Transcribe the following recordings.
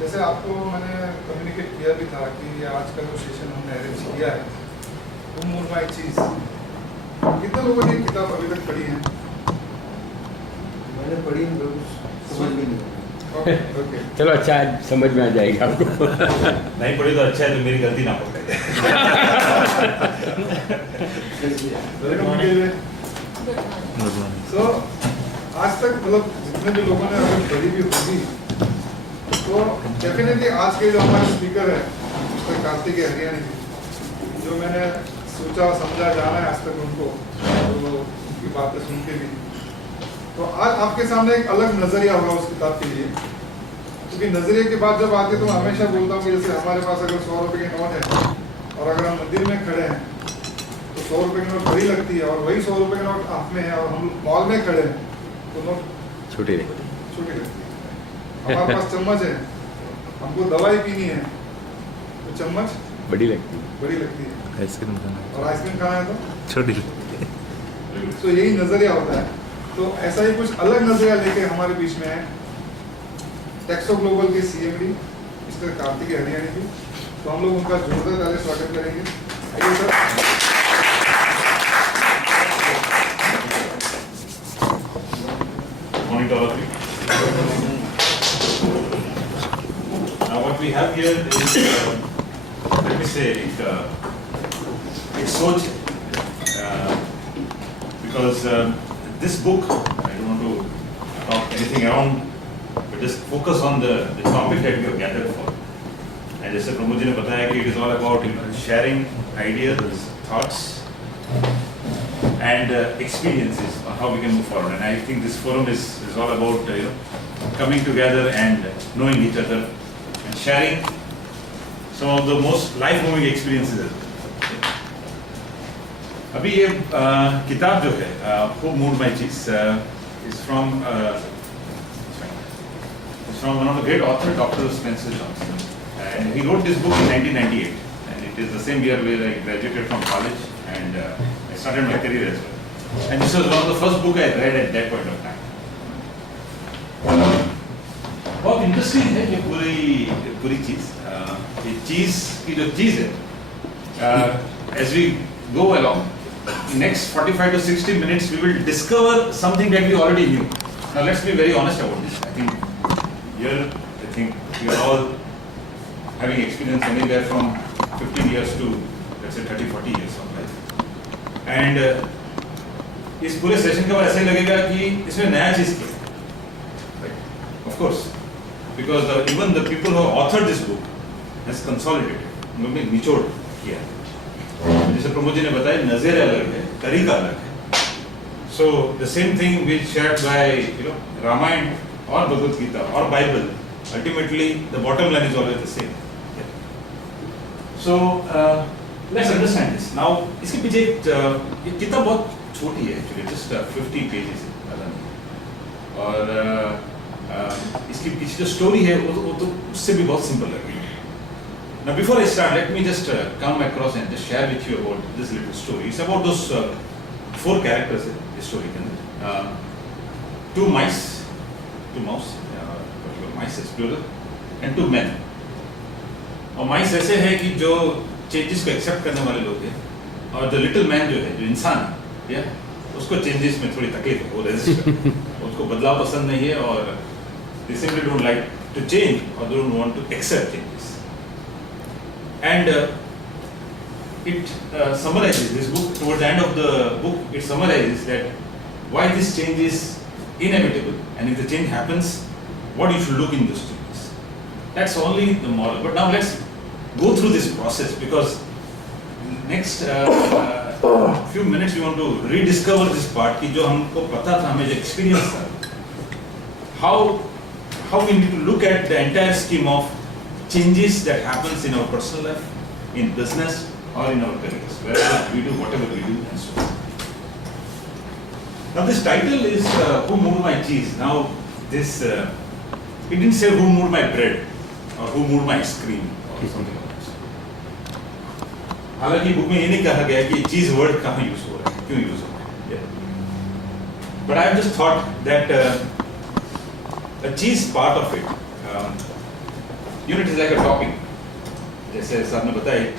जैसे आपको मैंने कम्युनिकेट किया भी था कि आज का जो सेशन हमने अरेंज किया है तुम मोर माई चीज़, कितने लोगों ने किताब अभी तक पढ़ी है? मैंने पढ़ी समझ में नहीं ओके ओके चलो अच्छा है, समझ में आ जाएगा आपको। नहीं पढ़ी तो अच्छा है, तो मेरी गलती ना पकड़े। सो आज तक मतलब जितने भी लोगों ने अगर पढ़ी भी होगी तो डेफिनेटली आज के जो हमारे स्पीकर है मिस्टर कार्तिकेय हरियाणी जी, जो मैंने सोचा समझा जाना है आज तक उनको, तो उनकी बातें सुन के भी, तो आज आपके सामने एक अलग नजरिया होगा उस किताब के लिए। क्योंकि नजरिए की बात जब आती है तो मैं हमेशा बोलता हूँ कि जैसे हमारे पास अगर 100 रुपए के नोट है और अगर हम मंदिर में खड़े हैं तो 100 रुपए की नोट बड़ी लगती है, और वही 100 रुपए के नोट हाथ में है और हम मॉल में खड़े हैं तो नोट छुट्टी छोटी लगती है। हमारे पास चम्मच है, हमको दवाई पीनी है तो चम्मच बड़ी लगती है, बड़ी लगती है, आइसक्रीम खाना और आइसक्रीम खाना है तो छोटी तो यही नजरिया होता है। तो ऐसा ही कुछ अलग नजरिया लेके हमारे बीच में है टेक्सो ग्लोबल के सीएमडी मिस्टर कार्तिकेय हरियाणी जी, तो हम लोग उनका जोरदार ताली स्वागत करेंगे। आइए sir. Morning to all of you. Now what we have here is, let me say, एक सोच है, because this book, I don't want to talk anything around, but just focus on the topic that we have gathered for. And जैसे प्रमोद जी ने बताया कि it is all about sharing ideas, thoughts, and experiences on how we can move forward. And I think this forum is all about coming together and knowing each other and sharing some of the most life-moving experiences. अभी ये किताब जो है Who Moved My Cheese is from one of the great authors, Dr. Spencer Johnson, and he wrote this book in 1998, and it is the same year where I graduated from college and I started my career as well. And this was one of the first book I read at that point of time. बहुत interesting है ये पूरी चीज, ये चीज की जो चीज है, as we go along, in next 45 to 60 minutes we will discover something that we already knew. Now let's be very honest about this. I think we are all having experience anywhere from 15 years to let's say 30-40 years of life. And इस पूरे session के बाद ऐसा ही लगेगा कि इसमें नया चीज क्या है, right? Of course, because even the people who authored this book has consolidated, उन्होंने निचोड़ किया। जैसे प्रमोद जी ने बताया, नजरिया अलग है, तरीका अलग है। So the same thing which shared by Ramayan और भगवत गीता और Bible, ultimately the bottom line is always the same. Yeah. So let's understand this. Now इसके पीछे एक किताब बहुत छोटी है, actually just 50 pages है, और इसके पीछे जो स्टोरी है वो तो उससे भी बहुत सिंपल लगेगी। Now before I start, let me just come across and just share with you about this little story. It's about those 4 characters in the story. Two mouse, mice explorer, and 2 men. और mice ऐसे हैं कि जो changes को accept करने वाले लोग हैं, और the little man जो है, जो इंसान है, उसको changes में थोड़ी तकलीफ है, वो resist करता है, उसको बदलाव पसंद नहीं है, और they simply don't like to change or they don't want to accept changes. And it summarizes this book, towards the end of the book, it summarizes that why this change is inevitable, and if the change happens, what you should look in those changes. That's only the moral. But now let's go through this process, because next few minutes we want to rediscover this part कि जो हमको पता था, हमें जो experience था, how we need to look at the entire scheme of changes that happens in our personal life, in business, or in our careers, wherever we do, whatever we do, and so on. Now this title is Who Moved My Cheese. Now this, it didn't say who moved my bread, or who moved my ice cream, or something like that. हालांकि book में ये नहीं कहा गया कि चीज word कहाँ use हो रहा है, क्यों यूज हो रहा है, but I have just thought that a cheese part of it unit is like a topping. जैसे साहब ने बताया एक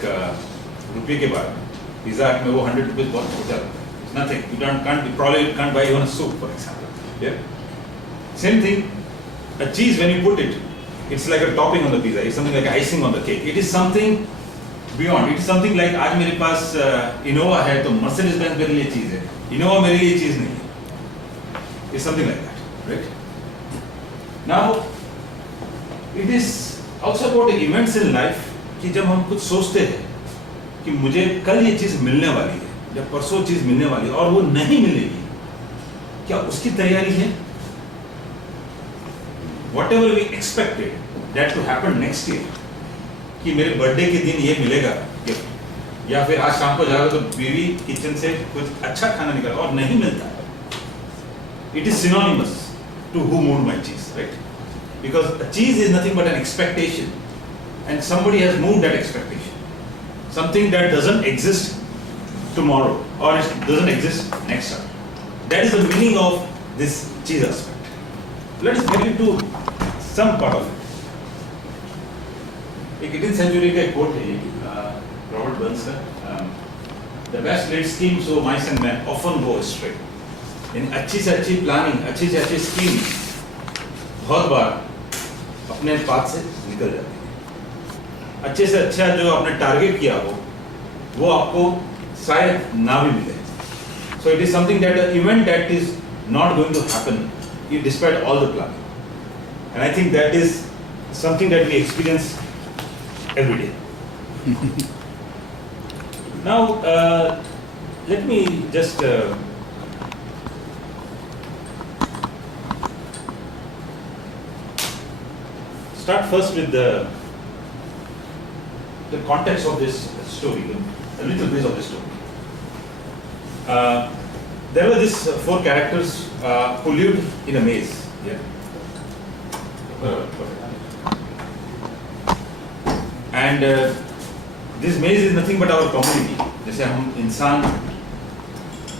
रुपये के बारे में, पिज्जा हट में वो 100 रुपीज बहुत छोटा होता है. It's nothing. You can't buy even a soup, for example. Yeah. Same thing. A cheese, when you put it, it's like a topping on the pizza. It's something like icing on the cake. It is something beyond. It is something like आज मेरे पास Innova है तो Mercedes Benz मेरे लिए चीज है, Innova मेरे लिए चीज नहीं है. It's something like that, right? Now, it is also about events in life कि जब हम कुछ सोचते हैं कि मुझे कल ये चीज मिलने वाली है या परसों चीज मिलने वाली है और वो नहीं मिलेगी, क्या उसकी तैयारी है? Whatever we expected that to happen next year, कि मेरे बर्थडे के दिन ये मिलेगा गिफ्ट, या फिर आज शाम को जाओगे तो बीवी किचन से कुछ अच्छा खाना निकाल और नहीं मिलता. It is synonymous to who moved my cheese, right? Because a cheese is nothing but an expectation, and somebody has moved that expectation. Something that doesn't exist tomorrow or it doesn't exist next time. That is the meaning of this cheese aspect. Let us get into some part of it. एक 18th century का एक quote है Robert Burns का, the best laid schemes so mice and men often go astray. इन अच्छी से अच्छी planning, अच्छी से अच्छी स्कीम बहुत बार अपने पाथ से निकल जाती है. अच्छे से अच्छा जो आपने टारगेट किया हो वो आपको शायद ना भी मिले. So it is something that an event that is not going to happen despite all the planning. And I think that is something that we experience every day. Now, let me just start first with the context of this story, a little bit of this story. There were these 4 characters who lived in a maze. Yeah. And this maze is nothing but our community. जैसे हम इंसान,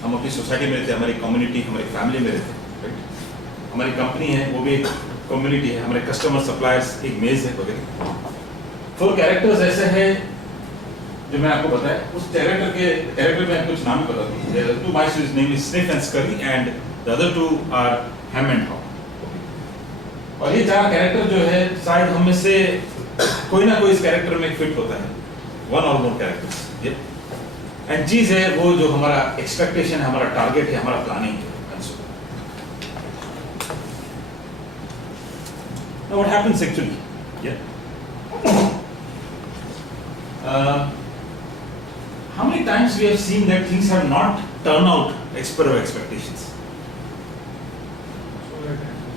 हम अपनी society में रहते हैं, हमारी community, हमारी फैमिली में रहते हैं, राइट? हमारी कंपनी है, वो भी एक कम्युनिटी है, हमारे कस्टमर सप्लायर्स एक मेज है वगैरह. 4 कैरेक्टर्स ऐसे हैं जो मैं आपको बताया. उस कैरेक्टर में कुछ नाम बता दूं. 2 mice whose name is Sniff and Scurry, and the other 2 are Ham and Hop. और ये 4 कैरेक्टर जो है शायद हम में से कोई ना कोई इस कैरेक्टर में फिट होता है. 1 or more characters. एंड चीज है वो जो हमारा एक्सपेक्टेशन है, हमारा टारगेट है, हमारा प्लानिंग है. Now what happens actually? How many times we have seen that things have not turned out as per our expectations?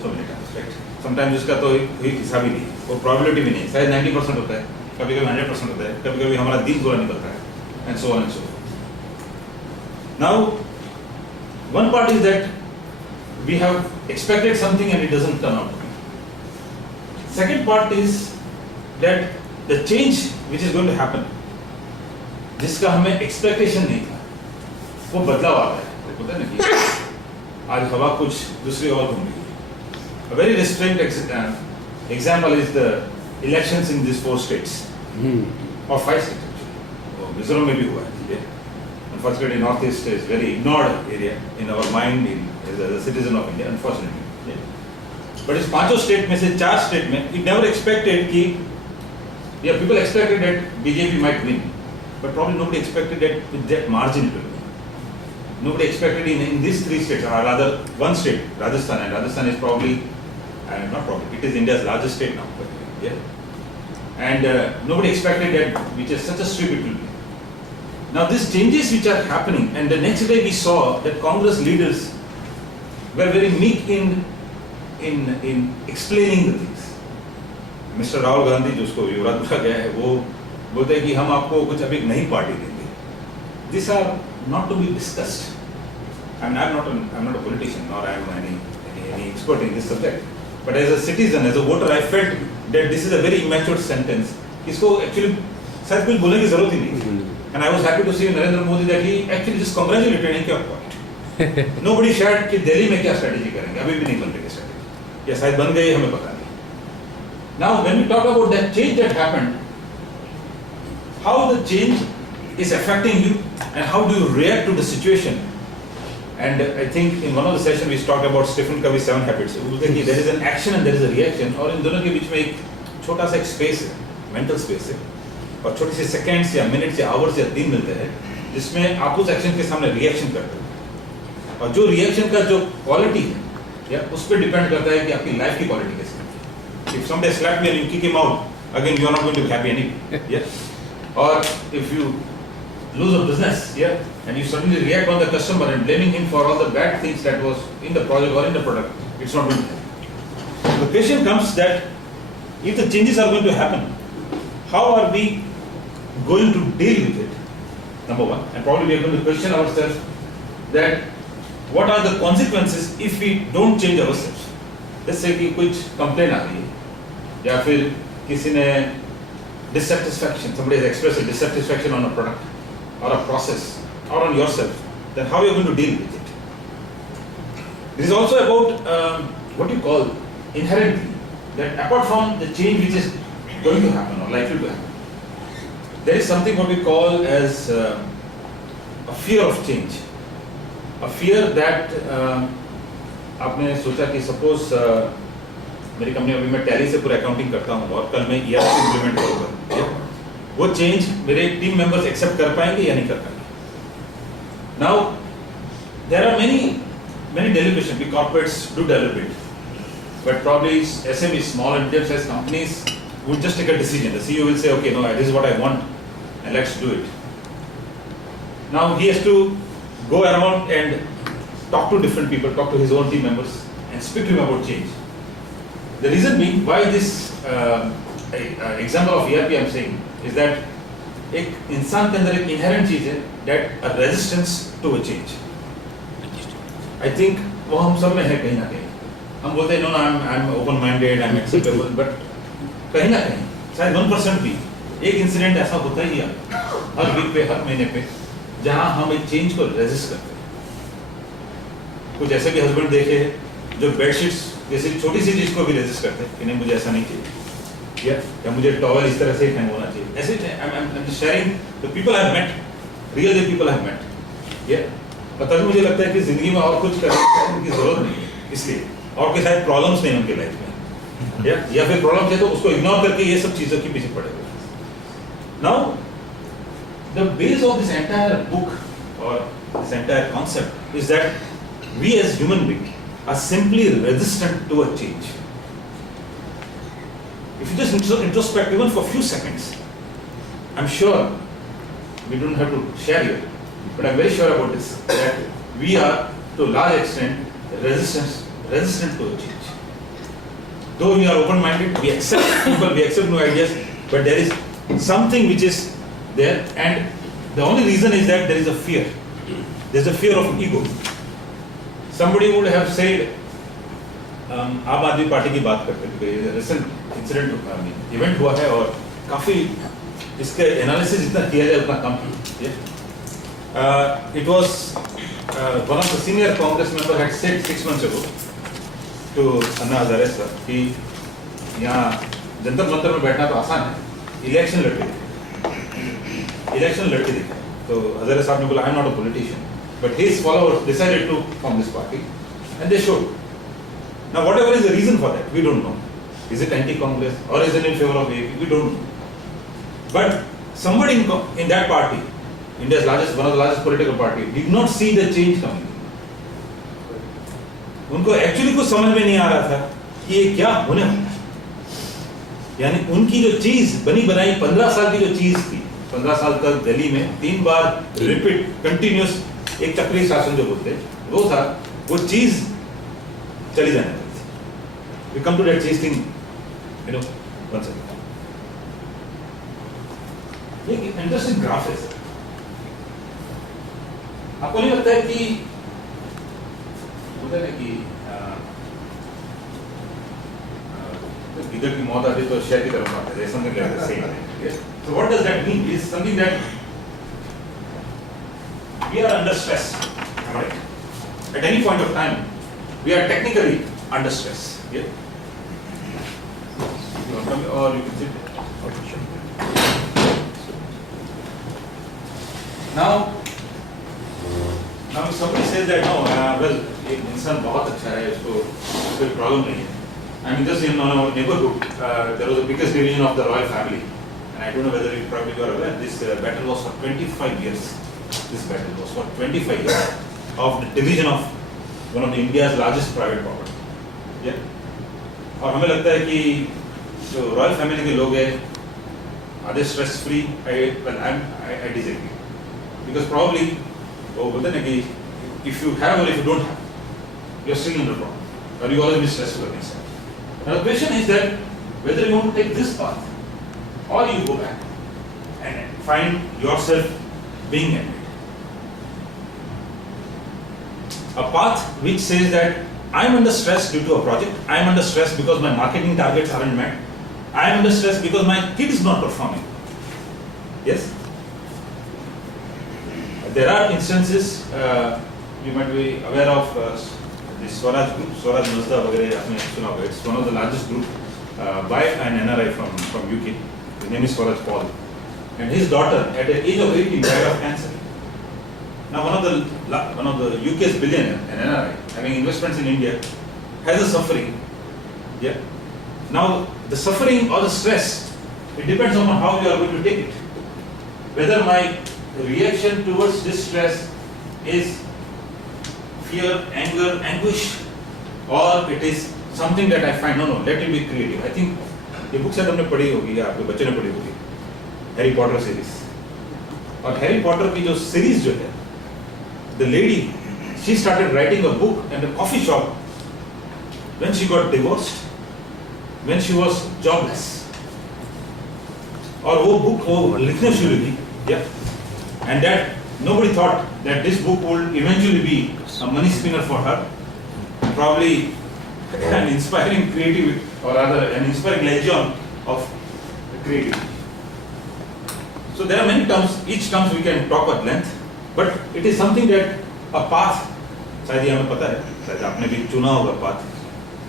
So many times, right? Sometimes उसका तो कोई हिसाब ही नहीं, वो probability भी नहीं. शायद 90% होता है, कभी-कभी 100% होता है, कभी-कभी हमारा दिन बुरा निकलता है, and so on and so forth. Now, one part is that we have expected something and it doesn't turn out. Second part is that the change which is going to happen, जिसका हमें expectation नहीं था, वो बदलाव आ रहा है. पता है ना कि आज हवा कुछ दूसरी और घूम रही है. A very recent example is the elections in these 4 states, or 5 states actually. Mizoram में भी हुआ है. Unfortunately, Northeast is very ignored area in our mind as a citizen of India, unfortunately. But इस 5 स्टेट में से 4 स्टेट में it never expected कि, yeah, people expected that BJP might win, but probably nobody expected that with that margin it will win. Nobody expected in these 3 states, or rather one state, Rajasthan, and Rajasthan is probably, not probably, it is India's largest state now. Yeah. And nobody expected that, which is such a sweep it will be. Now these changes which are happening, and the next day we saw that Congress leaders were very meek in explaining the things. Mr. Rahul Gandhi, जिसको युवराज बोला गया है, वो बोलते हैं कि हम आपको कुछ अभी नई पार्टी देंगे. These are not to be discussed. I mean, I'm not a politician, nor I am any expert in this subject. But as a citizen, as a voter, I felt that this is a very immature sentence. इसको actually शायद कुछ बोलने की जरूरत ही नहीं. And I was happy to see Narendra Modi that he actually just congratulated him क्या point. Nobody shared कि दिल्ली में क्या strategy करेंगे, अभी भी नहीं बन रही strategy. या शायद बन गई, हमें पता नहीं. Now, when we talk about that change that happened, how the change is affecting you and how do you react to the situation? And I think in one of the sessions we talked about Stephen Covey's 7 habits. There is an action and there is a reaction, और इन दोनों के बीच में एक छोटा सा एक space है, mental space है, और छोटी सी सेकेंड्स या मिनट्स या आवर्स या दिन मिलते हैं जिसमें आप उस एक्शन के सामने रिएक्शन करते हो, और जो रिएक्शन का जो क्वालिटी है या उस पर डिपेंड करता है कि आपकी लाइफ की क्वालिटी कैसी है. If somebody slap me and you kick him out, again you are not going to be happy anyway. Yeah. Or if you lose a business, yeah, and you suddenly react on the customer and blaming him for all the bad things that was in the project or in the product, it's not going to happen. The question comes that if the changes are going to happen, how are we going to deal with it? Number one, and probably we are going to question ourselves that what are the consequences if we don't change ourselves? Let's say कि कुछ complaint आ रही है या फिर किसी ने dissatisfaction, somebody has expressed a dissatisfaction on a product or a process or on yourself, then how are you going to deal with it? This is also about what you call inherently, that apart from the change which is going to happen or likely to happen, there is something what we call as a fear of change. A fear that आपने सोचा कि suppose मेरी company अभी मैं tally से पूरा accounting करता हूँ और कल मैं ERP इम्प्लीमेंट करूँगा, वो चेंज मेरे टीम मेंबर्स एक्सेप्ट कर पाएंगे या नहीं कर पाएंगे. Now there are many deliberations. We corporates do deliberate, but probably SME, small and medium-sized companies would just take a decision. The CEO will say, okay, no, this is what I want and let's do it. Now he has to go around and talk to different people, talk to his own team members and speak to him about change. The reason being why this example of ERP I am saying is that एक इंसान के अंदर एक inherent चीज है that a resistance to a change. I think वो हम सब में है कहीं ना कहीं. हम बोलते हैं no, I'm open-minded, I'm acceptable, but कहीं ना कहीं शायद 1% भी एक इंसिडेंट ऐसा होता ही है हर वीक पे हर महीने पे जहाँ हम एक चेंज को रेजिस्ट करते हैं. कुछ ऐसे भी हस्बैंड देखे हैं जो बेडशीट्स जैसे छोटी सी चीज को भी रेजिस्ट करते हैं कि नहीं मुझे ऐसा नहीं चाहिए या मुझे टॉवल इस तरह से हैंग होना चाहिए. ऐसे I'm just sharing the people I have met, real people I have met. और तभी मुझे लगता है कि जिंदगी में और कुछ करने की जरूरत नहीं है, इसलिए और कोई शायद प्रॉब्लम्स नहीं उनके लाइफ में या फिर प्रॉब्लम है तो उसको इग्नोर करके ये सब चीजों के पीछे पड़े हुए. Now the base of this entire book और this entire concept is that we as human being are simply resistant to a change. If you just introspect even for a few seconds, I'm sure we don't have to share here, but I'm very sure about this, that we are to a large extent resistant to a change. Though we are open-minded, we accept people, we accept new ideas, but there is something which is there, and the only reason is that there is a fear. There's a fear of ego. Somebody would have said, आम आदमी party की बात करते हैं, recent incident event हुआ है और काफी इसके एनालिसिस जितना किया जाए उतना कम है. It was one of the senior Congress member had said 6 months ago to Anna Hazare sir कि यहाँ जंतर मंतर में बैठना तो आसान है, इलेक्शन लड़के दिखे. तो हजारे साहब ने बोला I am not a politician, but his followers decided to form this party and they showed. Now whatever is the reason for that, we don't know. Is it anti-Congress or is it in favor of AAP? We don't know. But somebody in that party, India's largest, one of the largest political party, did not see the change coming. उनको actually कुछ समझ में नहीं आ रहा था कि ये क्या होने वाला है. यानी उनकी जो चीज बनी बनाई 15 साल की जो चीज थी, 15 साल तक दिल्ली में 3 बार रिपीट कंटिन्यूस एक चक्रीय शासन जो बोलते वो था, वो चीज चली जाने वाली थी. We come to that change thing, one second. ये इंटरेस्टिंग ग्राफ है सर. आपको नहीं लगता है कि बोलते हैं कि गिदड़ की मौत आती तो शेर की तरफ आते हैं, something like that same. So what does that mean? It's something that we are under stress, right? At any point of time, we are technically under stress. Yeah. come or you can sit. Now if somebody says that no, well, एक इंसान बहुत अच्छा है, इसको कोई problem नहीं है. I mean, just in our neighborhood, there was the biggest division of the royal family, and I don't know whether you probably are aware. This battle was for 25 years. This battle was for 25 years of the division of one of the India's largest private property. Yeah. और हमें लगता है कि जो royal family के लोग हैं, are they stress free? I disagree. Because probably वो बोलते हैं ना कि if you have or if you don't have, you're still in the problem, or you always be stressful against it. Now the question is that whether you want to take this path or you go back and find yourself being angry. A path which says that I'm under stress due to a project, I'm under stress because my marketing targets aren't met, I'm under stress because my kid is not performing. Yes? There are instances, you might be aware of the Swaraj group, Swaraj Mazda वगैरह आपने सुना होगा. It's one of the largest group by an NRI from UK. His name is Swaraj Paul, and his daughter at the age of 18 died of cancer. Now one of the UK's billionaire, an NRI, having investments in India, has a suffering. Yeah. Now the suffering or the stress, it depends on how you are going to take it. Whether my reaction towards this stress is fear, anger, anguish, or it is something that I find no, let it be creative. I think ये book शायद हमने पढ़ी होगी या आपके बच्चे ने पढ़ी होगी, हैरी पॉटर सीरीज. और हैरी पॉटर की जो सीरीज जो है, the lady, she started writing a book in a coffee shop when she got divorced, when she was jobless. और वो बुक वो लिखने शुरू की, yeah, and that nobody thought that this book would eventually be a money spinner for her, probably an inspiring creativity, or rather an inspiring legion of creativity. So there are many terms, each terms we can talk at length, but it is something that a path, शायद ये हमें पता है, शायद आपने भी चुना होगा path,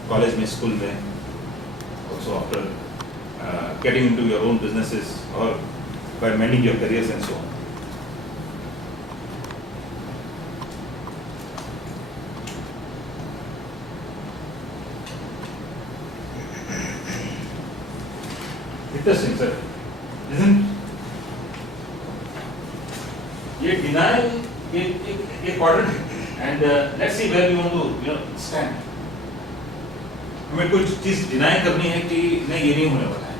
कॉलेज में, स्कूल में, also after getting into your own businesses or by mending your careers and so on. Interesting, sir. Isn't ये denial एक quadrant है, and let's see where we want to stand. हमें कुछ चीज deny करनी है कि नहीं ये नहीं होने वाला है.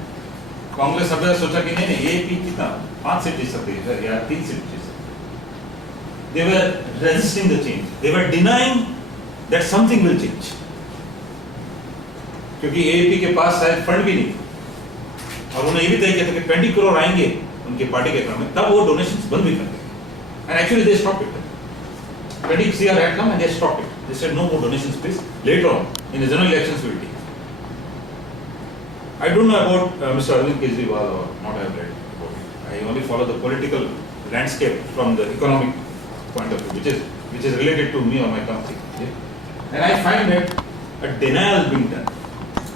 कांग्रेस सब सोचा कि नहीं ये कितना 5 सीट जीत सकती है या 3 सीट जीत सकती है. They were resisting the change. They were denying that something will change. क्योंकि AAP के पास शायद फंड भी नहीं और उन्हें ये भी तय किया था कि 20 करोड़ आएंगे उनके पार्टी के अकाउंट में, तब वो डोनेशंस बंद भी कर देंगे. And actually they stopped it. 20 CR had come and they stopped it. They said no more donations please. Later on in the general elections we will take. I don't know about Mr. Arvind Kejriwal or not. I have read about it. I only follow the political landscape from the economic point of view, which is related to me or my company. Okay? And I find that a denial being done,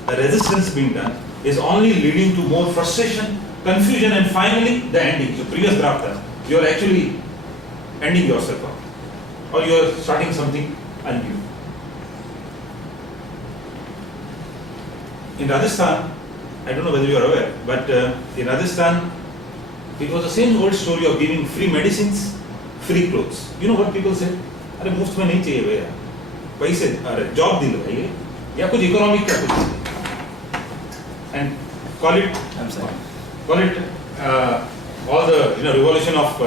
a resistance being done, is only leading to more frustration, confusion, and finally the ending. So previous drafter, you are actually ending yourself up, or you are starting something anew. In Rajasthan, I don't know whether you are aware, but in Rajasthan, it was the same old story of giving free medicines, free clothes. You know what people say? अरे मुफ्त में नहीं चाहिए भैया, पैसे, अरे job दिलवाइए या कुछ इकोनॉमिक का कुछ, and call it all the revolution of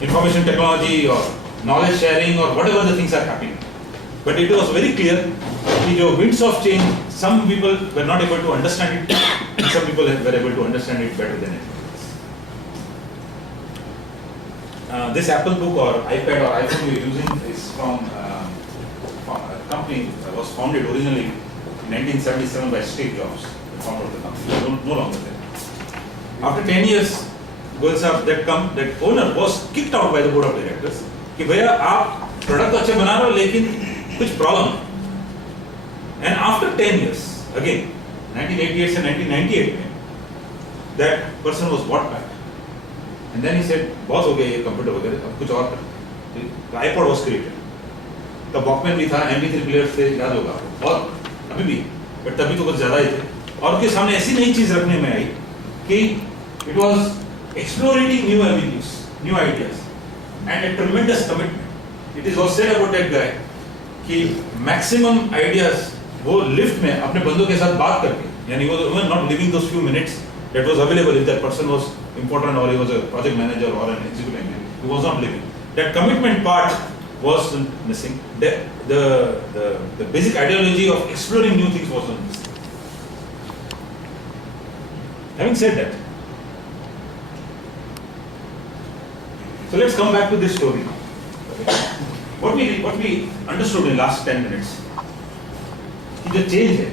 information technology or knowledge sharing or whatever the things are happening. But it was very clear that the winds of change, some people were not able to understand it, and some people were able to understand it better than anyone else. This Apple book or iPad or iPhone we are using is from a company that was founded originally in 1977 by Steve Jobs, the founder of the company. No longer there. After 10 years, Goyal Sahab, that owner was kicked out by the board of directors कि भैया आप product तो अच्छे बना रहे हो लेकिन कुछ प्रॉब्लम है. And after 10 years, again 1988 से 1998 में that person was bought back. And then he said, बहुत हो गया ये कंप्यूटर वगैरह, अब कुछ और करते हैं. iPod was created. तब वॉकमैन भी था, MP3 प्लेयर से याद होगा आपको, और अभी भी, बट तभी तो कुछ ज़्यादा ही थे. और उनके सामने ऐसी नई चीज़ रखने में आई कि it was exploring new avenues, new ideas, and a tremendous commitment. It is was said about that guy कि maximum ideas वो लिफ्ट में अपने बंदों के साथ बात करके, यानी वो not living those few minutes that was available if that person was important or he was a project manager or an executive engineer. He was not living. That commitment part was missing. The basic ideology of exploring new things was not missing. Having said that, so let's come back to this story now. What we understood in last 10 minutes कि जो change है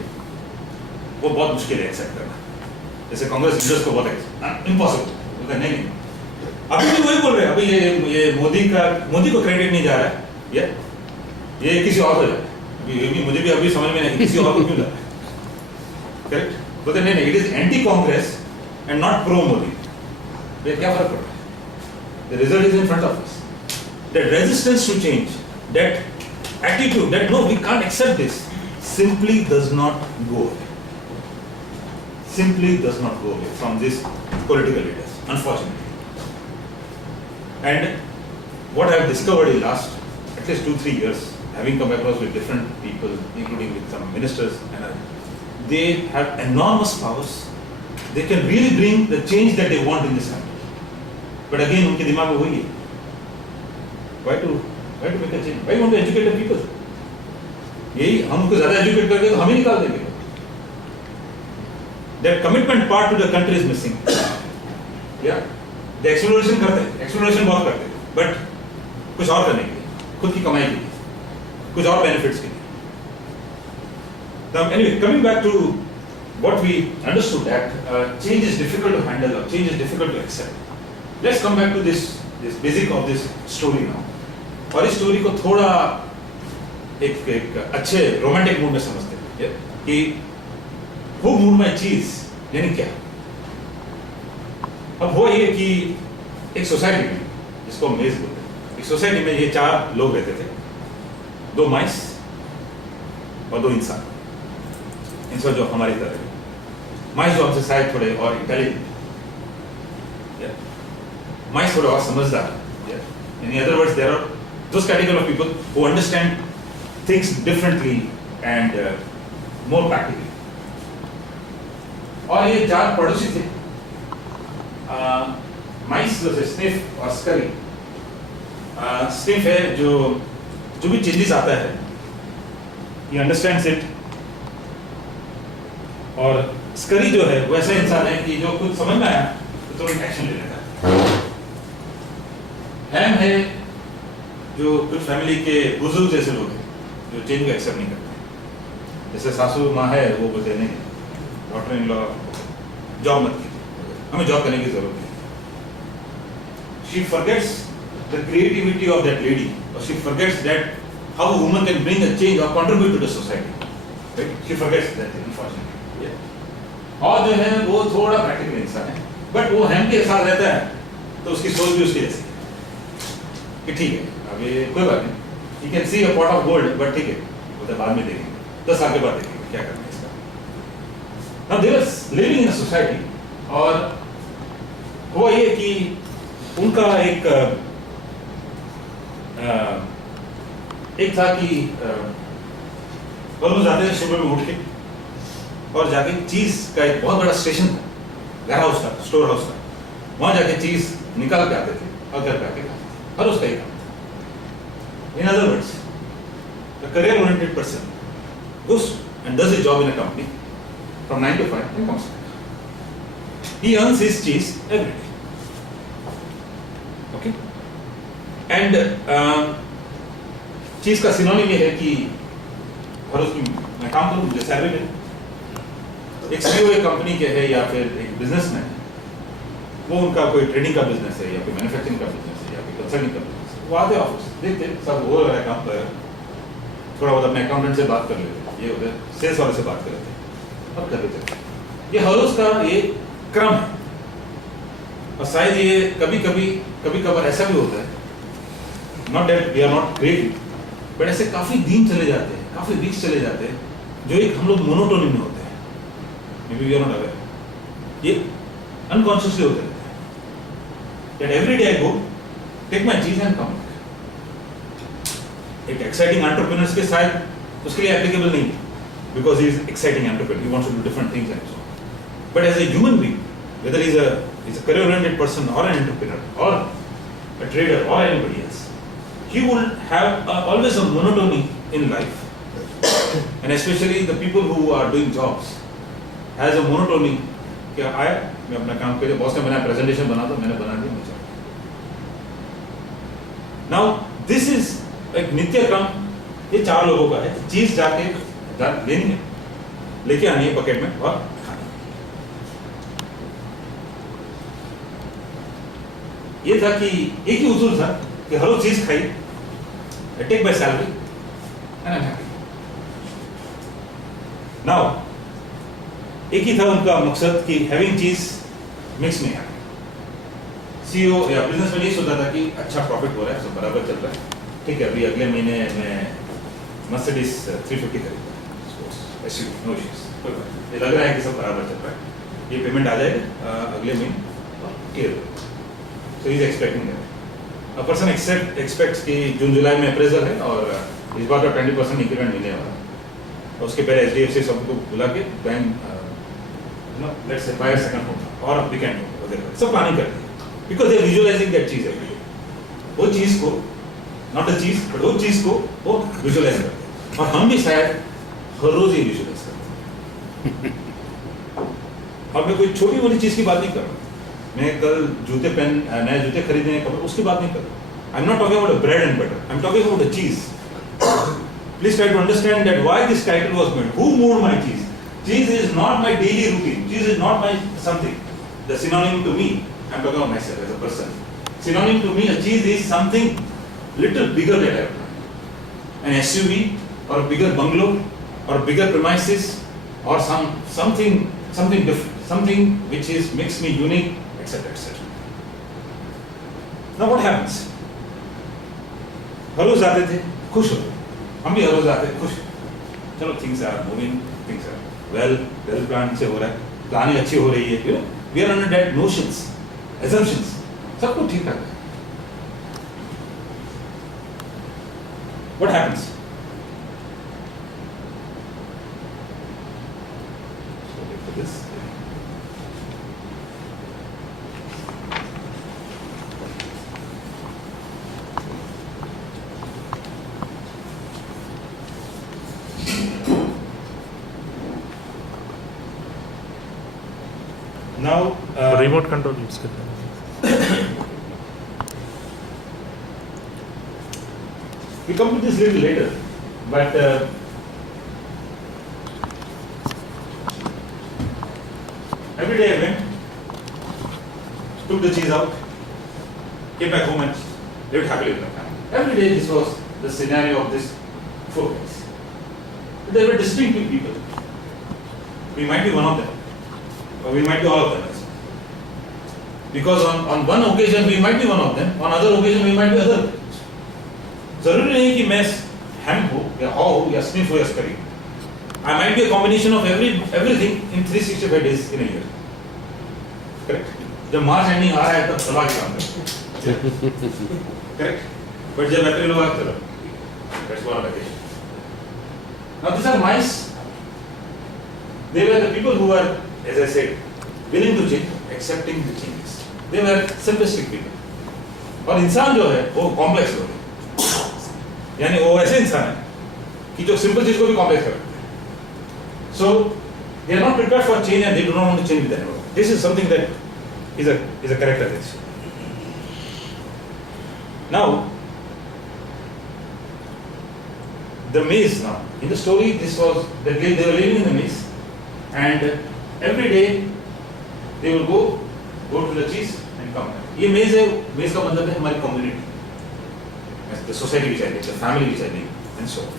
वो बहुत मुश्किल है accept करना. जैसे Congress leaders को बहुत इम्पॉसिबल, बोलते नहीं. अभी भी वही बोल रहे हैं, अभी ये मोदी को क्रेडिट नहीं जा रहा है, ये किसी और को जा रहा है. मुझे भी अभी समझ में नहीं किसी और को क्यों जा रहा है. करेक्ट बोलते नहीं, it is anti Congress and not pro Modi. ये क्या फर्क पड़ रहा है? The result is in front of us. That resistance to change, that attitude that no, we can't accept this, simply does not go away. Simply does not go away from these political leaders, unfortunately. And what I have discovered in last at least 2-3 years, having come across with different people, including with some ministers, and they have enormous powers. They can really bring the change that they want in this country. But again, उनके दिमाग में वही है. Why to make a change? Why want to educate the people? यही हम उनको ज़्यादा educate करके तो हम ही निकाल देंगे. That commitment part to the country is missing. Yeah, the exploration करते हैं, exploration बहुत करते हैं, but कुछ और करने के लिए, खुद की कमाई के लिए, कुछ और benefits के लिए. Now, anyway, coming back to what we understood that change is difficult to handle or change is difficult to accept. Let's come back to this basic of this story now. और इस story को थोड़ा एक अच्छे romantic mood में समझते हैं कि वो मूड में चीज यानी क्या. अब वो ये कि एक सोसाइटी में, जिसको हम मेज बोलते हैं, एक सोसाइटी में ये 4 लोग रहते थे. 2 माइस और 2 इंसान जो हमारी तरह है. माइस जो हमसे शायद थोड़े और इंटेलिजेंट, माइस थोड़े और समझदार. In other words, there are those category of people who understand things differently and more practically. और ये 4 पड़ोसी थे, माइस जो है स्निफ और स्करी. स्निफ है जो भी चेंजेस आता है, he understands it. और स्करी जो है वो ऐसा इंसान है कि जो कुछ समझ में आया तो तुरंत एक्शन ले लेता है. हैम है जो कुछ फैमिली के बुजुर्ग जैसे लोग हैं जो चेंज को एक्सेप्ट नहीं करते. जैसे सासू माँ है, वो बोलते नहीं, डॉटर इन लॉ जॉब मत कीजिए, हमें जॉब करने की जरूरत नहीं. She forgets the creativity of that lady, और she forgets that how a woman can bring a change और contribute to the society. Right, she forgets that unfortunately. और जो है वो थोड़ा प्रैक्टिकल इंसान है, बट वो हैम के साथ रहता है तो उसकी सोच भी उसकी जैसी कि ठीक है, अभी कोई बात नहीं, you can see a pot of gold, but ठीक है, वो तो बाद में देखेंगे, 10 साल के बाद देखेंगे क्या करना है इसका. Now they were living in a society, और वो ये कि उनका एक था कि वो लोग जाते थे सुबह में उठ के और जाके चीज का एक बहुत बड़ा स्टेशन था, वेयर हाउस था, स्टोर हाउस था, वहां जाके चीज निकाल के आते थे और घर पे आके खाते. हर उसका ही काम. In other words, a career-oriented person goes and does a job in a company from 9 to 5 and comes back. He earns his cheese every day. Okay? And चीज का सिनोनिम ये है कि हर उसकी मैं काम करूँ, मुझे सैलरी मिले. एक सीईओ एक कंपनी के है या फिर एक बिजनेसमैन है, वो उनका कोई ट्रेडिंग का बिजनेस है या कोई मैन्युफैक्चरिंग का बिजनेस है या कोई कंसल्टिंग का बिजनेस. वो आते ऑफिस, देखते सब हो रहा है काम कर, थोड़ा बहुत अपने अकाउंटेंट से बात कर लेते, ये होता है सेल्स वाले से बात कर लेते, और करते चलते। ये हर रोज का ये क्रम है, और शायद ये कभी कभार ऐसा भी होता है, not that we are not creative, but ऐसे काफी दिन चले जाते हैं, काफी वीक्स चले जाते हैं, जो एक हम लोग मोनोटोनी में होते हैं, maybe we are not aware, ये अनकॉन्शियसली होते रहते हैं। That every day I go take my cheese and come back. एक एक्साइटिंग एंटरप्रेन्योर्स के साथ उसके लिए एप्लीकेबल नहीं है, because he is exciting entrepreneur, he wants to do different things and so. But as a human being, whether he's a career oriented person or an entrepreneur or a trader or anybody else, he will have always a monotony in life, and especially the people who are doing jobs has a monotony कि आया मैं अपना काम कर, boss ने बनाया presentation बना दो, मैंने बना दिया, मुझे। नाउ दिस इज एक नित्य क्रम, ये 4 लोगों का है। चीज जाके लेनी है, लेके आनी है पॉकेट में और ये था कि एक ही उसूल था कि हर चीज खाई, take by salary and I am happy. Now एक ही था उनका मकसद कि हैविंग चीज मिक्स में हैप्पी। सीईओ या बिजनेसमैन ये सोचता था कि अच्छा प्रॉफिट हो रहा है, सब बराबर चल रहा है, ठीक है, अभी अगले महीने मैं मर्सिडीज 350 खरीदूंगा, एसयूवी, नो इश्यूज, कोई बात नहीं, ये लग रहा है कि सब बराबर चल रहा है, ये पेमेंट आ जाएगा अगले महीने, clear. So he is expecting that. A person expects कि जून जुलाई में अप्रेजल है और इस बार का 20% इंक्रीमेंट मिलने वाला है, और उसके पहले HDFC सबको बुला के bank let's say by second होगा और वीकेंड होगा वगैरह सब प्लानिंग करते हैं, because they are visualizing that cheese है, वो चीज को, नॉट अ चीज बट वो चीज को वो विजुअलाइज करते हैं, और हम भी शायद हर रोज ही विजुअलाइज करते हैं। और मैं कोई छोटी मोटी चीज की बात नहीं कर रहा, मैं कल नए जूते खरीदने कपड़े उसकी बात नहीं कर रहा, I am not talking about bread and butter, I am talking about the cheese. Please try to understand that why this title was made, who moved my cheese. Cheese is not my daily routine, cheese is not my something, the synonym to me, I am talking about my self as a person, synonym to me a cheese is something little bigger that I have, an SUV or a bigger bungalow or bigger premises or something different, something which makes me unique, etc. etc. Now what happens? हर रोज आते थे, खुश हो, हम भी हर रोज आते खुश, चलो things are moving, things are well planned से हो रहा है, प्लानिंग अच्छी हो रही है, you know, we are under that notions, assumptions, सब कुछ ठीक ठाक है। What happens? So wait for this. Now, remote control use करते हैं। we come to this little later, but every day I went, took the cheese out, came back home and lived happily with my family. Every day this was the scenario of this 4 guys. They were distinctive people. We might be one of them, or we might be all of them. Because on one occasion we might be one of them, on other occasion we might be other. जरूरी नहीं कि मैं हैम हो या हॉ हो या sniff हो या scurry, I might be a combination of everything in 365 days in a year, correct. जब मार्च एंडिंग आ रहा है तब दबा के काम करते हैं, करेक्ट, बट जब अप्रैल हुआ चलो that's one vacation. Now this are mice, they were the people who are, as I said, willing to change, accepting the changes, they were simplistic people. और इंसान जो है वो कॉम्प्लेक्स लोग, यानी वो ऐसे इंसान है कि जो सिंपल चीज को भी कॉम्प्लेक्स कर देते हैं। So they are not prepared for change and they do not want to change with anyone. This is something that is a character this. Now the maze, now in the story this was that they were living in the maze, and every day they will go to the cheese and come back. ये maze है, maze का मतलब है हमारी community, the society which I live, the family which I live, and so on.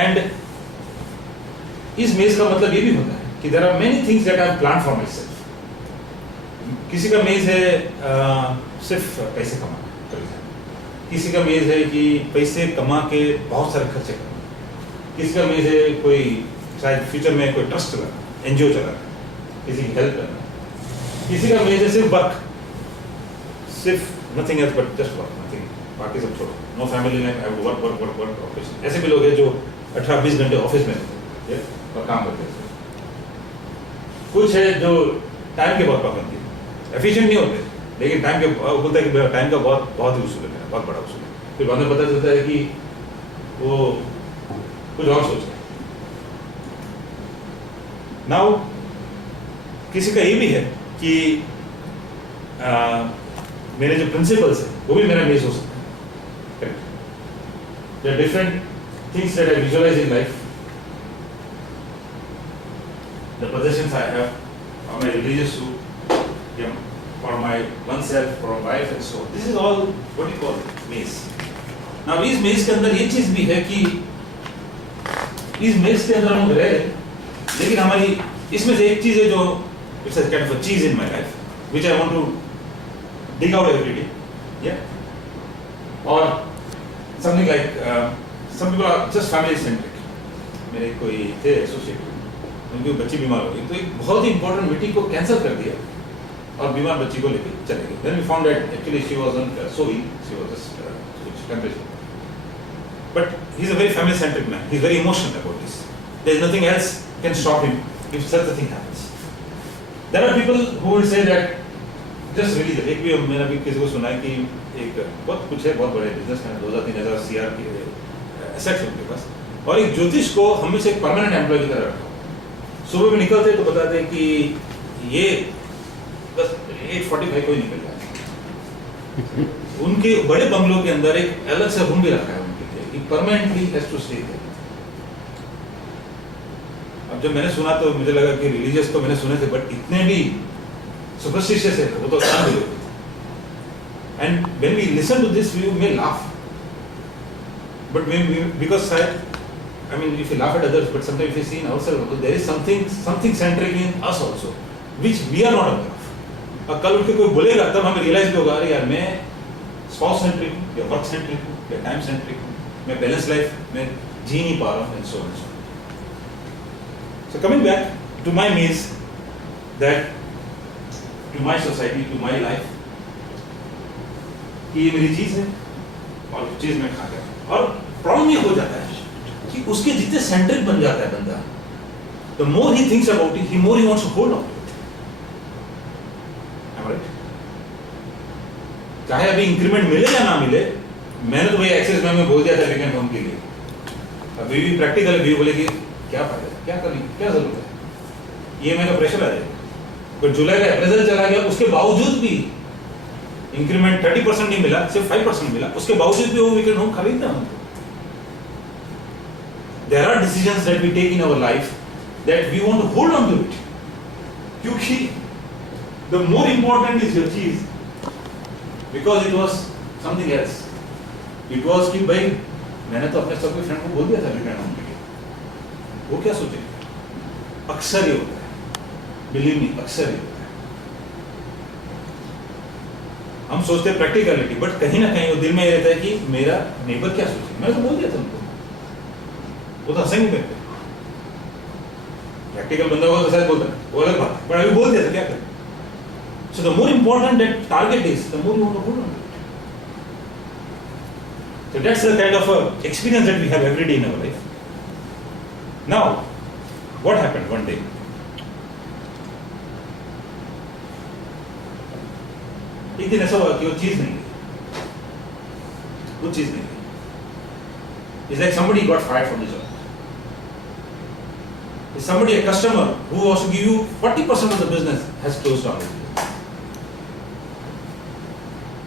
And इस मेज का मतलब ये भी होता है कि there are many things that I have planned for myself. किसी का मेज है सिर्फ पैसे कमाना, for example। किसी का मेज है कि पैसे कमा के बहुत सारे खर्चे करना। किसी का मेज है कोई शायद फ्यूचर में कोई ट्रस्ट चलाना, एनजीओ चलाना, किसी की हेल्प करना। किसी का मेज है सिर्फ वर्क, सिर्फ nothing else but just work, nothing, बाकी सब छोड़ो, no family life, I work work work work office. ऐसे भी लोग हैं जो 18-20 घंटे ऑफिस में रहते हैं और काम करते हैं। कुछ है जो टाइम के बहुत पाबंदी, एफिशिएंट नहीं होते, लेकिन टाइम के बोलता है कि टाइम का बहुत बहुत ही उसूल है, बहुत बड़ा उसूल है। फिर बाद में पता चलता है कि वो कुछ और सोच रहे हैं। नाउ किसी का ये भी है कि मेरे जो प्रिंसिपल्स हैं वो भी मेरा मेज हो सकता है। Correct. There are different things that I visualize in life, the possessions I have, or my religious suit, for my oneself, for my wife and so on. This is all what you call maze. Now इस मेज के अंदर ये चीज भी है कि इस मेज के अंदर हम रहे, लेकिन हमारी इसमें से एक चीज है जो it's a kind of a cheese in my life, which I want to dig out every day, yeah. Or something like some people are just family centric. मेरे कोई थे एसोसिएट, उनकी बच्ची बीमार हो गई, तो एक बहुत ही इंपॉर्टेंट मीटिंग को कैंसिल कर दिया और बीमार बच्ची को लेकर चले गए। Then we found that actually she wasn't so ill, she was just temperature. But he's a very family-centric man. He's very emotional about this. There is nothing else can stop him if such a thing happens. There are people who will say that just really एक भी मैंने अभी किसी को सुना है कि एक बहुत कुछ है, बहुत बड़े बिजनेसमैन 2000-3000 CR के एसेट्स उनके पास, और एक ज्योतिष को हमेशा एक परमानेंट एम्प्लॉय की तरह रखा। सुबह में निकलते तो बताते कि ये बस 8:45 को ही निकल जाए। उनके बड़े बंगलों के अंदर एक अलग सा रूम भी रखा है उनके लिए कि permanently has to stay there. अब जब मैंने सुना तो मुझे लगा कि रिलीजियस तो मैंने सुने थे, बट इतने भी सुपरस्टिशियस है वो तो काम भी लोग। And when we listen to this we may laugh, but because I mean, if you laugh at others, but sometimes if you see in ourselves, there is something centric in us also, which we are not aware of. और कल उठ के कोई बोलेगा तब हमें realise भी होगा, अरे यार मैं स्पाउस सेंट्रिक हूँ, या वर्क सेंट्रिक हूँ, या टाइम सेंट्रिक हूँ, मैं बैलेंस लाइफ में जी नहीं पा रहा हूँ, and so on. So coming back to my maze, that to my society, to my life, कि ये मेरी चीज है और चीज मैं खा गया। और प्रॉब्लम ये हो जाता है कि उसके जितने सेंट्रिक बन जाता है बंदा, the more he thinks about it, the more he wants to hold on to it. Am I right? चाहे अभी इंक्रीमेंट मिले या ना मिले, मैंने तो भाई एक्सेस में बोल दिया था वीकेंड होम के लिए। अभी भी प्रैक्टिकल है, भी बोले कि क्या फायदा, क्या करें, क्या जरूरत है, ईएमआई का प्रेशर आ जाएगा। पर जुलाई का अप्रेजल चला गया, उसके बावजूद भी इंक्रीमेंट 30% नहीं मिला, सिर्फ 5% मिला, उसके बावजूद भी वो वीकेंड होम खरीदना हमको। There are decisions that we take in our life that we want to hold on to it. क्योंकि the more important is your cheese, because it was something else. It was कि भाई मैंने तो अपने सबके friend को बोल दिया था वीकेंड होम के लिए, वो क्या सोचे? अक्सर ये होता है, believe me, अक्सर ये होता है। हम सोचते हैं प्रैक्टिकलिटी, बट कहीं ना कहीं वो दिल में ये रहता है कि मेरा नेबर क्या सोचे। मैंने तो बोल दिया था उनको, वो तो हंसेंगे मेरे पे। प्रैक्टिकल बंदा होगा तो शायद बोलता है, वो अलग बात है, पर अभी बोल दिया था, क्या करें? So the more important that target is, the more you want to hold on to it. So that's the kind of experience that we have every day in our life. Now, what happened one day? एक दिन ऐसा हुआ कि वो चीज नहीं गई, वो चीज नहीं गई। It's like somebody got fired from the job. It's somebody, a customer who wants to give you 40% of the business has closed down.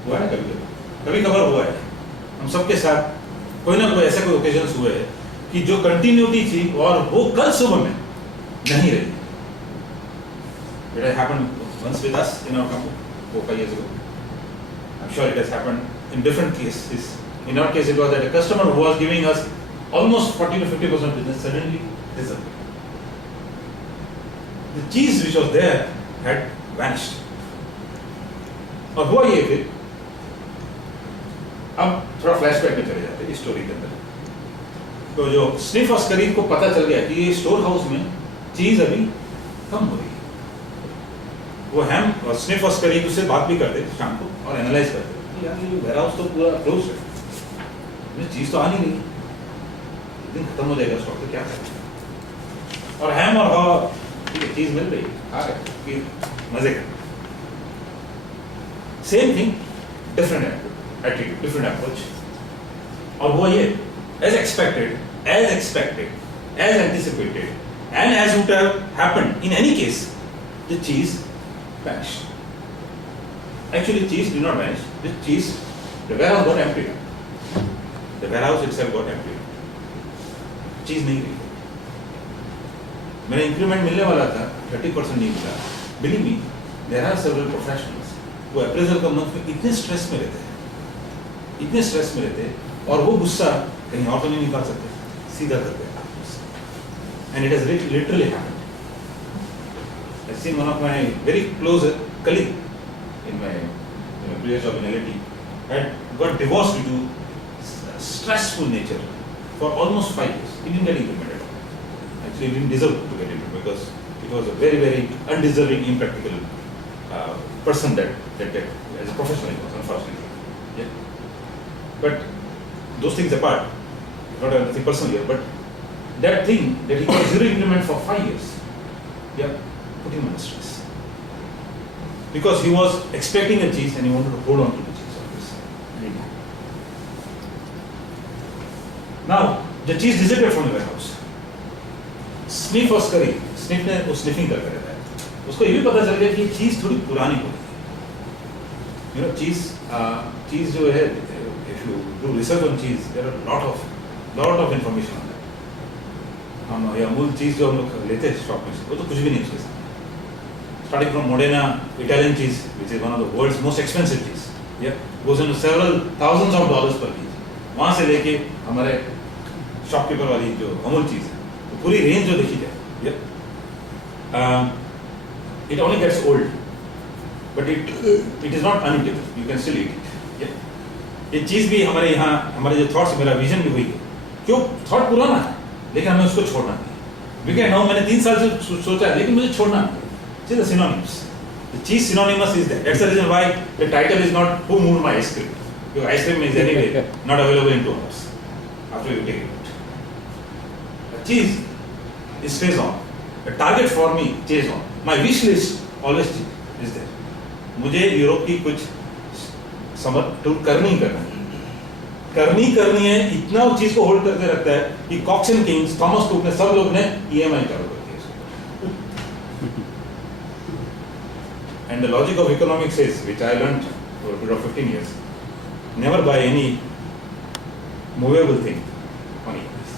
हुआ है कभी कभार हुआ है हम सबके साथ, कोई ना कोई ऐसे कोई ओकेजन्स हुए हैं कि जो कंटिन्यूटी थी और वो कल सुबह में नहीं रही। It has happened once with us in our company 4-5 years ago. I'm sure it has happened in different cases. In our case, it was that a customer who was giving us almost 40 to 50% business suddenly disappeared. the cheese which was there had vanished. और हुआ ये फिर, अब थोड़ा flashback में चले जाते हैं इस स्टोरी के अंदर। तो जो स्निफ अस्करी को पता चल गया कि ये स्टोर हाउस में चीज अभी कम हो रही है, वो हैम और स्निफ अस्करी उससे बात भी करते शाम को और एनालाइज करते कि यार ये वेयर हाउस तो पूरा क्लोज है, चीज तो आ नहीं रही, दिन खत्म हो जाएगा स्टॉक, तो क्या करें। और हैम और हॉ चीज मिल रही आ गए कि मजे का, same thing different attitude, different approach. और वो ये as expected, as anticipated, and as would have happened in any case, the cheese vanished. Actually, cheese did not vanish. The warehouse got emptied. The warehouse itself got emptied. Cheese नहीं रही। मेरा increment मिलने वाला था, 30% नहीं मिला। Believe me, there are several professionals वो appraisal का मंथ में इतने स्ट्रेस में रहते हैं, और वो गुस्सा कहीं और तो नहीं निकाल सकते, सीधा करते हैं। And it has literally happened. I've seen one of my very close colleague in my previous job in LAT had got divorced due to stressful nature for almost 5 years. He didn't get implemented. Actually, he didn't deserve to get implemented because it was a very, very undeserving, impractical person that as a professional, he was, unfortunately. Yeah. But those things apart, not anything personal here, but that thing that he got zero implement for 5 years, yeah, put him under stress. Because he was expecting a cheese and he wanted to hold on to the cheese always. Now, the cheese disappeared from the warehouse. Sniff was curry. Sniff ने वो sniffing करता रहता है। उसको ये भी पता चल गया कि चीज थोड़ी पुरानी हो गई। You know, cheese जो है, if you do research on cheese, there are lot of information on that. हम ये अमूल चीज जो हम लोग लेते हैं शॉप में, वो तो कुछ भी नहीं उसके साथ। Starting from Modena Italian cheese, which is one of the world's most expensive cheese, yeah, goes into several thousands of dollars per kg. वहाँ से लेके हमारे शॉपकीपर वाली जो अमूल चीज है, तो पूरी रेंज जो देखी जाए, yeah, it only gets old, but it is not uneatable. You can still eat it. Yeah. ये चीज भी हमारे यहाँ, हमारे जो थॉट्स, मेरा विजन भी वही है, क्यों थॉट पुराना है लेकिन हमें उसको छोड़ना नहीं। वी कैन नाउ, मैंने 3 साल से सोचा है लेकिन मुझे छोड़ना नहीं। See the synonyms. The cheese synonymous is there. That's the reason why the title is not "Who Moved My Ice Cream." Because ice cream is anyway not available in 2 hours after you take it out. The cheese, it stays on. The target for me stays on. My wish list always is there. मुझे Europe की कुछ summer tour करनी है, इतना उस चीज को hold करके रखता है कि Cox and Kings, Thomas Cook ने, सब लोग ने EMI चालू कर दिया इसको। And the logic of economics is, which I learned over a period of 15 years, never buy any movable thing on EMIs.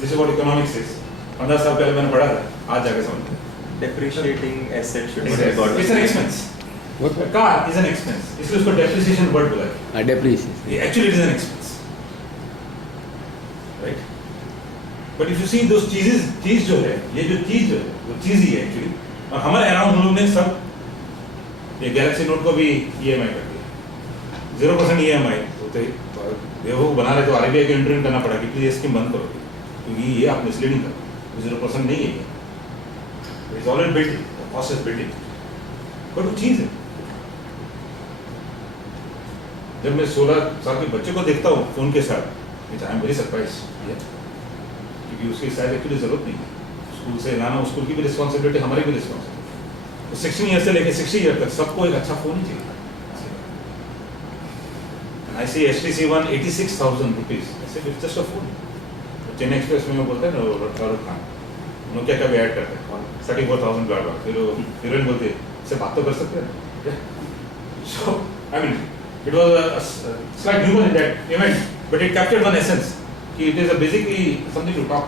This is what economics is. 15 साल पहले मैंने पढ़ा था, आज जाके समझ गया। Depreciating asset should be It's an expense. What? A car is an expense. इसलिए उसको depreciation word बोला है। Depreciation. Actually, it is an expense, right? But if you see those cheeses, चीज जो है, ये जो चीज है, वो चीज ही है actually। और हमारे अराउंड हम लोग ने सब ये गैलेक्सी नोट को भी EMI कर दिया, 0% EMI होते ही वो बना रहे तो RBI को इंटरव्यू करना पड़ा कि प्लीज ये स्कीम बंद करो, क्योंकि ये आप मिसलीडिंग कर, 0% नहीं है, it's already built in, cost is built in, but वो चीज है। जब मैं 16 साल के बच्चे को देखता हूँ फोन के साथ, आई एम वेरी सरप्राइज, क्योंकि उसकी शायद एक्चुअली जरूरत नहीं है, स्कूल से लाना, स्कूल की भी रिस्पॉन्सिबिलिटी, हमारी भी रिस्पॉन्सिबिलिटी। 16 ईयर से लेकर 60 ईयर तक सबको एक अच्छा फोन ही चाहिए। आई सी HTC One 86,000 रुपीज, ऐसे just a phone. Chennai express में वो बोलते हैं ना, शाहरुख खान नोकिया का भी ऐड करते हैं, 34,000 ब्लॉड, फिर हीरोइन बोलती है इससे बात तो कर सकते हैं। So I mean it was a slight humor in that event, but it captured one essence, कि it is a basically something to talk,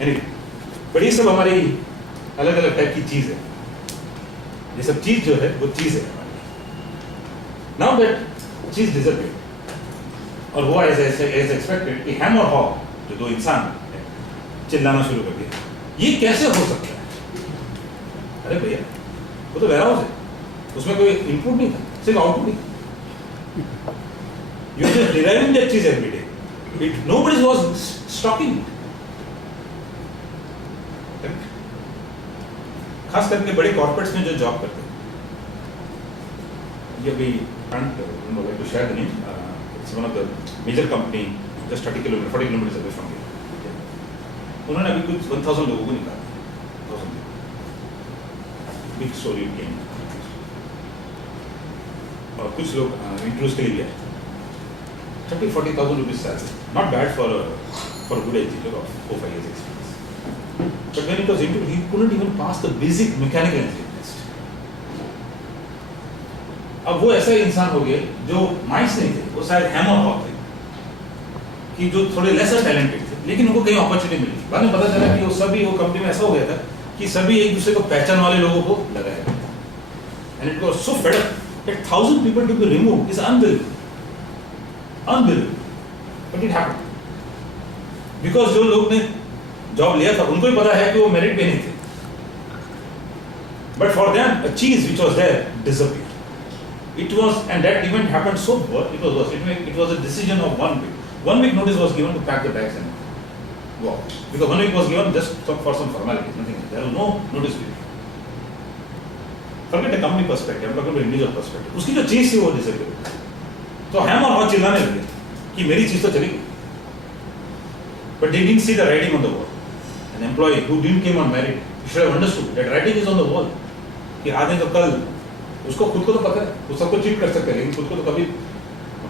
anyway, but ये सब हमारी अलग अलग टाइप की चीज है, ये सब चीज जो है वो चीज है हमारी। Now that चीज disappeared, और वो as expected कि हैम और हॉ जो दो इंसान है, चिल्लाना शुरू कर दिया, ये कैसे हो सकता है? अरे भैया वो तो वेयरहाउस है, उसमें कोई इनपुट नहीं था, सिर्फ आउटपुट ही था। You just deriving that cheese every day. Nobody was stocking it. Correct? खास करके बड़े कॉर्पोरेट्स में जो जॉब करते हैं, ये अभी to share the name. It's one of the major company just 40 kilometers away from here. उन्होंने अभी कुछ 1000 लोगों को निकाला, 1000 बिग स्टोरी गेम, और कुछ लोग इंटरव्यूज के लिए भी आए. 30,000-40,000 rupees salary, not bad for a good engineer of 4-5 years experience. But when it was interviewed, he couldn't even pass the basic mechanical engineering test. अब वो ऐसा इंसान हो गया जो माइंड्स नहीं थे, वो शायद हैम और हॉक थे, कि जो थोड़े लेसर टैलेंटेड थे, लेकिन उनको कहीं अपॉर्चुनिटी मिली. बाद में पता चला कि वो कंपनी में ऐसा हो गया था कि सभी एक दूसरे को पहचान वाले लोगों को लगाया गया. And it was so fed up that 1,000 people to be removed is unbelievable. Unbelievable. But it happened. Because जो लोग ने जॉब लिया था उनको ही पता है कि वो मेरिट पे नहीं थे. But for them, a cheese which was there disappeared. It was, and that event happened so worse. It was a decision of 1 week. 1 week notice was given to pack the bags and go out. Because 1 week was given just for some formalities, nothing else. There was no notice period. Forget the company perspective, I'm talking about individual perspective. उसकी जो चीज थी वो disappeared. तो हम और बहुत चिल्लाने लगे कि मेरी चीज तो चली गई. But they didn't see the writing on the wall. An employee who didn't came on merit should have understood that writing is on the wall. कि आज नहीं तो कल उसको खुद को तो पता है, वो सबको चीट कर सकता है, लेकिन खुद को तो कभी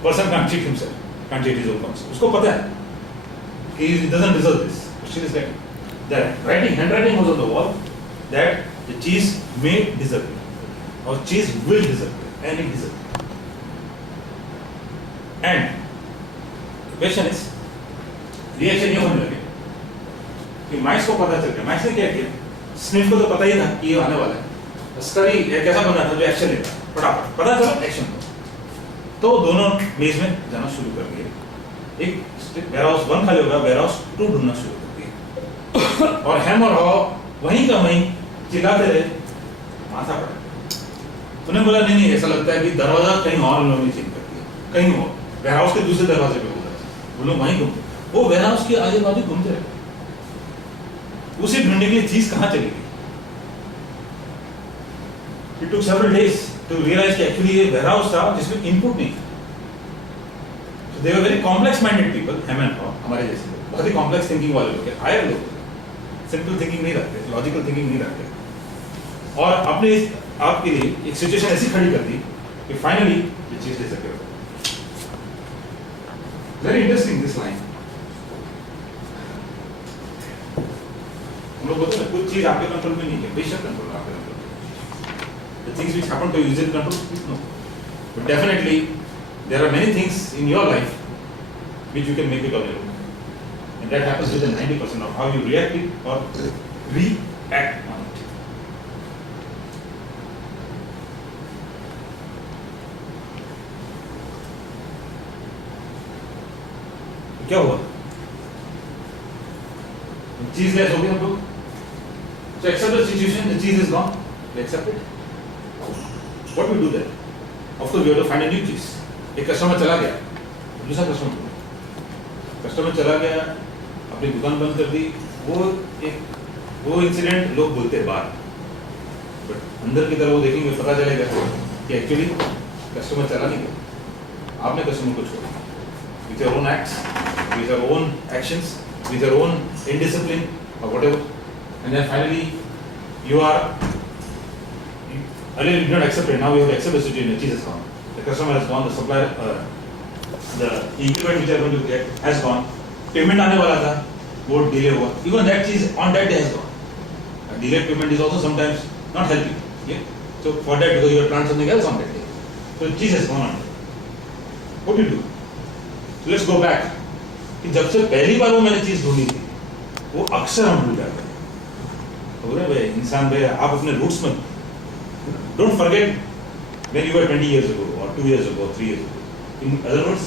person can't cheat himself, can't cheat his own conscience. उसको पता है कि he doesn't deserve this. She is like that handwriting was on the wall that the cheese may disappear or cheese will disappear, and it disappeared. And the question is, reaction ये होने लगे कि माइस को पता चल गया. माइस ने क्या किया, स्निफ को तो पता ही था कि ये आने वाला है. स्करी एक ऐसा बंदा था जो एक्शन लेता, फटाफट पता चला एक्शन को, तो दोनों मेज में जाना शुरू कर दिए. एक वेयरहाउस 1 खाली होगा, वेयरहाउस 2 ढूंढना शुरू कर दिए. और हैम और हॉ वहीं का वहीं चिल्लाते रहे, माथा पड़ा. उन्हें बोला नहीं ऐसा लगता है कि दरवाजा कहीं और उन्होंने चेंज कर दिया, कहीं और वेयरहाउस के दूसरे दरवाजे पे बोला, वो लोग वहीं घूमते, वो वेयरहाउस के आजू बाजू घूमते रहे. उसे ढूंढने के लिए चीज कहाँ चली गई. It took several days to realize कि actually ये warehouse था जिसमें input नहीं था. So they were very complex minded people, हम and Paul, हमारे जैसे लोग, बहुत ही complex thinking वाले लोग हैं, higher लोग, simple thinking नहीं रखते, logical thinking नहीं रखते, और अपने आपके लिए एक situation ऐसी खड़ी कर दी कि finally ये चीज disappear. Very interesting this line. हम लोग बोलते हैं कुछ चीज आपके कंट्रोल में नहीं है, बेशक कंट्रोल आपके control. The things which happen to you is in control? No. But definitely, there are many things in your life which you can make it on your own. And that happens within 90% of how you react it or react on it. क्या हुआ? चीज less हो गई हम लोग. So accept the situation, the cheese is gone. We accept it. What we do then? Of course, we have to find a new cheese. एक customer चला गया, दूसरा कस्टमर चला गया, अपनी दुकान बंद कर दी. वो इंसिडेंट लोग बोलते हैं बाहर, बट अंदर की तरफ वो देखेंगे, पता चलेगा कि एक्चुअली कस्टमर चला नहीं गया, आपने कस्टमर को छोड़ा. With your own acts, with your own actions, with your own indiscipline or whatever, and then finally you are. Earlier you did not accept it, now you have to accept the situation, the cheese has gone. The customer has gone, the supplier, the equipment which you are going to get has gone. Payment आने वाला था, वो delay हुआ. Even that cheese on that day has gone. A delayed payment is also sometimes not helping. Yeah? So for that, because you have planned something else on that day. So the cheese has gone on. What do you do? So let's go back. कि जब से पहली बार वो मैंने चीज ढूंढी थी, वो अक्सर हम भूल जाते हैं. तो बोले भाई इंसान भाई आप अपने रूट्स में don't forget when you were 20 years ago or 2 years ago or 3 years ago. In other words,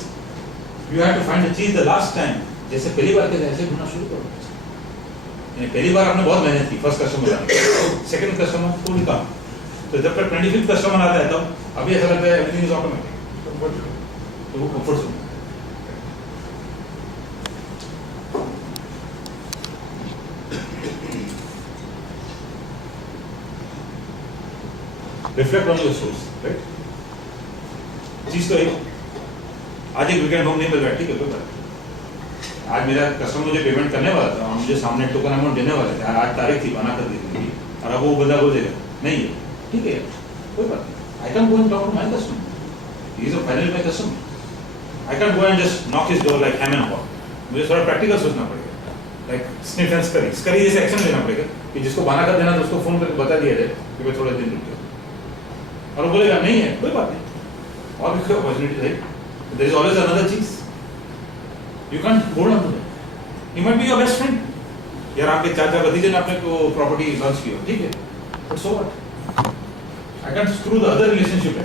you have to find the cheese the last time. जैसे पहली बार के ऐसे ढूंढना शुरू करो. यानी पहली बार आपने बहुत मेहनत की फर्स्ट कस्टमर आने के, सेकंड कस्टमर फुल काम, तो जब तक 25th कस्टमर आता है तब अभी ऐसा लगता है एवरीथिंग इज ऑटोमेटिक, तो वो comfort zone. Reflect on your source, right? चीज तो एक आज एक वीकेंड होम नहीं मिल रहा है, ठीक है, कोई बात नहीं। आज मेरा कस्टमर मुझे पेमेंट करने वाला था, मुझे सामने टोकन अमाउंट देने वाले थे, आज तारीख थी, बना कर दी थी, और अब वो बंदा बोल देगा नहीं है, ठीक है, कोई बात नहीं। I can go and talk to my customer, he is a final my customer. I can go and just knock his door like Hem and Haw. मुझे थोड़ा प्रैक्टिकल सोचना पड़ेगा, लाइक स्निफ एंड स्करी जैसे action लेना पड़ेगा कि जिसको बना कर देना तो उसको फोन करके बता दिया जाए कि भाई थोड़ा दिन रुक जाओ, और वो बोलेगा नहीं है, कोई बात नहीं, और भी कोई अपॉर्चुनिटी है, there is always another cheese, you can hold on to that, he might be your best friend, यार आपके चाचा भतीजे ने अपने को प्रॉपर्टी लॉन्च की हो, ठीक है, but so what, I can screw the other relationship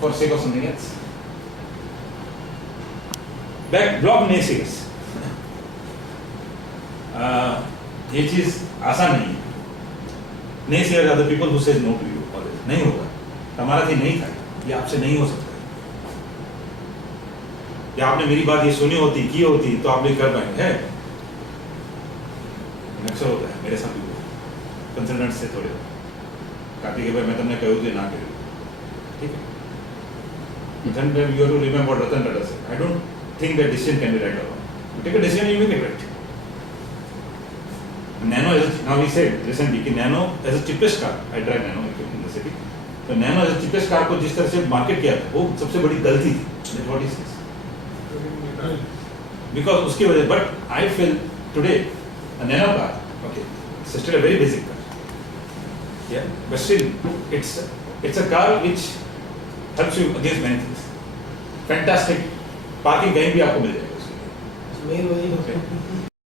for sake of something else. Back block naysayers, ये चीज आसान नहीं है। Naysayers are the people who says no to you, नहीं होगा, हमारा थी नहीं था, ये आपसे नहीं हो सकता, या आपने मेरी बात ये सुनी होती की होती तो आप नहीं कर पाएंगे, है अक्सर होता है, मेरे साथ भी हुआ, कंसल्टेंट से थोड़े कहते कि भाई मैं तुमने कहूँ तो ना करूँ, ठीक है, then you have to remember what Ratan Tata said. I don't think that decision can be right or wrong. You take a decision, you make it right. Nano is, now he said recently कि Nano as a cheapest car, I drive Nano in the city, तो Nano as a cheapest car को जिस तरह से market किया था वो सबसे बड़ी गलती थी, that's what he says. Because उसकी वजह, but I feel today a Nano car, okay, it's still a very basic car, yeah, but still it's a car which helps you against many things. Fantastic parking कहीं भी आपको मिल जाएगा उसके लिए, main वही okay.